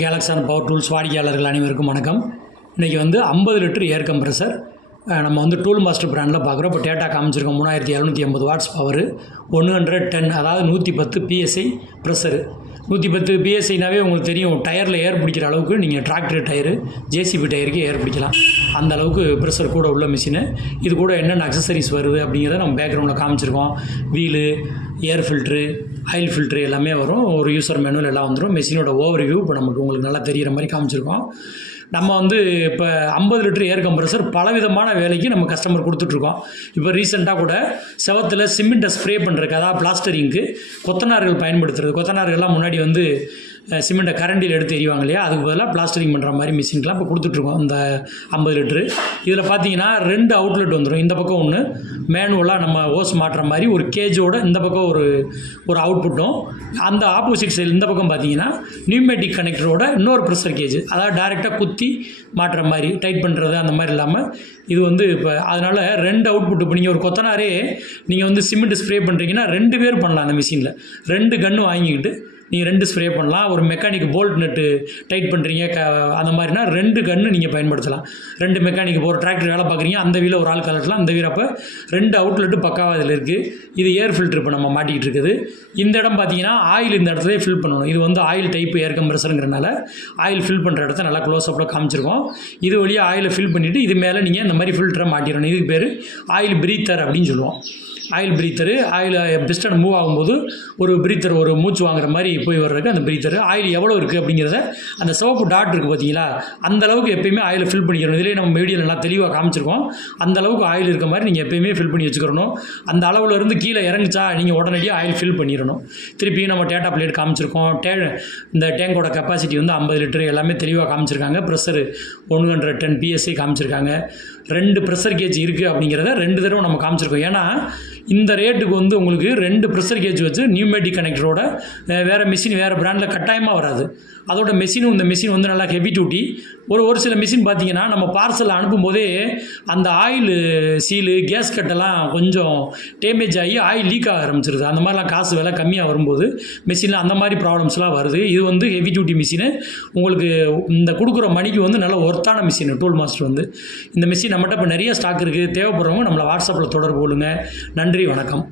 கேலக்ஸான் power tools வாடிக்கையாளர்கள் அனைவருக்கும் வணக்கம். இன்றைக்கி வந்து 50 லிட்டர் ஏர் கம்ப்ரஸர் நம்ம வந்து டூல் மாஸ்டர் பிராண்டில் பார்க்குறோம். இப்போ டேட்டா காமிச்சிருக்கோம். 3750 வாட்ஸ் பவர், 110 அதாவது 110 PSI ப்ரெஷரு. 110 PSIனாவே உங்களுக்கு தெரியும், டயரில் ஏர் பிடிக்கிற அளவுக்கு நீங்கள் டிராக்டர் டயரு, ஜேசிபி டயருக்கு ஏர் பிடிக்கலாம். அந்த அளவுக்கு ப்ரெஷர் கூட உள்ள மிஷினு. இது கூட என்னென்ன அக்சசரிஸ் வருது அப்படிங்கிறத நம்ம பேக்ரவுண்டில் காமிச்சிருக்கோம். Wheel, air filter, oil filter எல்லாமே வரும். ஒரு யூசர் மேனுவல் எல்லாம் வந்துடும். மெஷினோட ஓவர் வியூ இப்போ நமக்கு உங்களுக்கு நல்லா தெரிகிற மாதிரி காமிச்சிருக்கோம். நம்ம வந்து இப்போ 50 லிட்டர் ஏர் கம்ப்ரஸர் பலவிதமான வேலைக்கு நம்ம கஸ்டமர் கொடுத்துட்ருக்கோம். இப்போ ரீசெண்டாக கூட செவத்தில் சிமெண்ட்டை ஸ்ப்ரே பண்ணுறதுக்கு, அதாவது பிளாஸ்டரிங்க்கு கொத்தனார்கள் பயன்படுத்துறது. கொத்தனார்கள்லாம் முன்னாடி வந்து சிமெண்ட்டை கரண்டியில் எடுத்து எறிவாங்க இல்லையா, அதுக்கு பதிலாக பிளாஸ்டரிங் பண்ணுற மாதிரி மிஷின்லாம் இப்போ கொடுத்துட்ருக்கோம். இந்த 50 லிட்டரு இதில் பார்த்தீங்கன்னா 2 அவுட்லெட் வந்துடும். இந்த பக்கம் ஒன்று மேனுவலாக நம்ம ஓஸ் மாட்டுற மாதிரி ஒரு கேஜோட இந்த பக்கம் ஒரு அவுட்புட்டும், அந்த ஆப்போசிட் சைடு இந்த பக்கம் பார்த்தீங்கன்னா நியூமேட்டிக் கனெக்டரோட இன்னொரு ப்ரெஷர் கேஜ், அதாவது டைரெக்டாக குத்தி மாட்டுற மாதிரி டைட் பண்ணுறது அந்த மாதிரி இல்லாமல் இது வந்து இப்போ அதனால் 2 அவுட்புட். இப்போ நீங்கள் ஒரு கொத்தனாரே நீங்கள் வந்து சிமெண்ட் ஸ்ப்ரே பண்ணுறீங்கன்னா 2 பேர் பண்ணலாம். அந்த மிஷினில் 2 கன்று வாங்கிக்கிட்டு நீங்கள் 2 ஸ்ப்ரே பண்ணலாம். ஒரு மெக்கானிக் போல்ட் நட்டு டைட் பண்ணுறீங்க அந்த மாதிரினா 2 கன்று நீங்கள் பயன்படுத்தலாம். 2 மெக்கானிக் ஒரு டிராக்டர் வேலை பார்க்குறீங்க, அந்த வீல ஒரு ஆள் கலட்டலாம், அந்த வீல். அப்போ 2 அவுட்லெட்டு பக்காவாக இதில் இருக்குது. இது ஏர் ஃபில்ட்ரு இப்போ நம்ம மாட்டிக்கிட்டு இருக்குது. இந்த இடம் பார்த்தீங்கன்னா ஆயில் இந்த இடத்துல ஃபில் பண்ணணும். இது வந்து ஆயில் டைப் ஏர் கம்ப்ரஸருங்கிறனால ஆயில் ஃபில் பண்ணுற இடத்த நல்லா க்ளோஸ்அப்பில் காமிச்சிருக்கோம். இது வழியாக ஆயிலை ஃபில் பண்ணிவிட்டு இது மேலே நீங்கள் இந்த மாதிரி ஃபில்டரை மாட்டிடணும். இதுக்கு பேர் ஆயில் பிரீத்தர் அப்படின்னு சொல்லுவோம். ஆயில் பிரீத்தரு, ஆயில் பிஸ்டன் மூவ் ஆகும்போது ஒரு பிரீத்தர், ஒரு மூச்சு வாங்குற மாதிரி போய் வர்றதுக்கு அந்த பிரீத்தர். ஆயில் எவ்வளோ இருக்குது அப்படிங்கிறத அந்த சிவப்பு டாட் இருக்குது பார்த்தீங்களா, அந்த அளவுக்கு எப்பயுமே ஆயில் ஃபில் பண்ணிக்கிறோம். இதிலே நம்ம வீடியோவில் நல்லா தெளிவாக காமிச்சிருக்கோம். அந்த அளவுக்கு ஆயில் இருக்க மாதிரி நீங்கள் எப்பயுமே ஃபில் பண்ணி வச்சுக்கிறணும். அந்த அளவில் இருந்து கீழே இறங்குச்சா நீங்கள் உடனடியாக ஆயில் ஃபில் பண்ணிடணும். திருப்பி நம்ம டேட்டா பிளேட் காமிச்சிருக்கோம். இந்த டேங்கோட கெப்பாசிட்டி வந்து 50 லிட்டர் எல்லாமே தெளிவாக காமிச்சிருக்காங்க. ப்ரெஷரு 110 PSI காமிச்சிருக்காங்க. 2 ப்ரெஷர் கேஜ் இருக்குது அப்படிங்கிறத 2 தடவை நம்ம காமிச்சிருக்கோம். ஏன்னா இந்த ரேட்டுக்கு வந்து உங்களுக்கு 2 ப்ரெஷர் கேஜ் வச்சு நியூமேட்டிக் கனெக்டரோட வேறு மிஷின் வேறு பிராண்டில் கட்டாயமாக வராது. அதோட மெஷினும் இந்த மிஷின் வந்து நல்லா ஹெவி டியூட்டி. ஒரு சில மிஷின் பார்த்தீங்கன்னா நம்ம பார்சல் அனுப்பும்போதே அந்த ஆயில் சீலு, கேஸ் கட்டெல்லாம் கொஞ்சம் டேமேஜ் ஆகி ஆயில் லீக் ஆக ஆரம்பிச்சிருது. அந்த மாதிரிலாம் காசு விலை கம்மியாக வரும்போது மிஷினில் அந்த மாதிரி ப்ராப்ளம்ஸ்லாம் வருது. இது வந்து ஹெவி டியூட்டி மிஷினு. உங்களுக்கு இந்த கொடுக்குற மணிக்கு வந்து நல்ல ஒர்த்தான மிஷின் டூல் மாஸ்டர் வந்து. இந்த மிஷின் நம்மகிட்ட இப்போ நிறைய ஸ்டாக் இருக்குது. தேவைப்படுறவங்க நம்மளை வாட்ஸ்அப்பில் தொடர்பு கொள்ளுங்கள். நன்றி, வணக்கம்.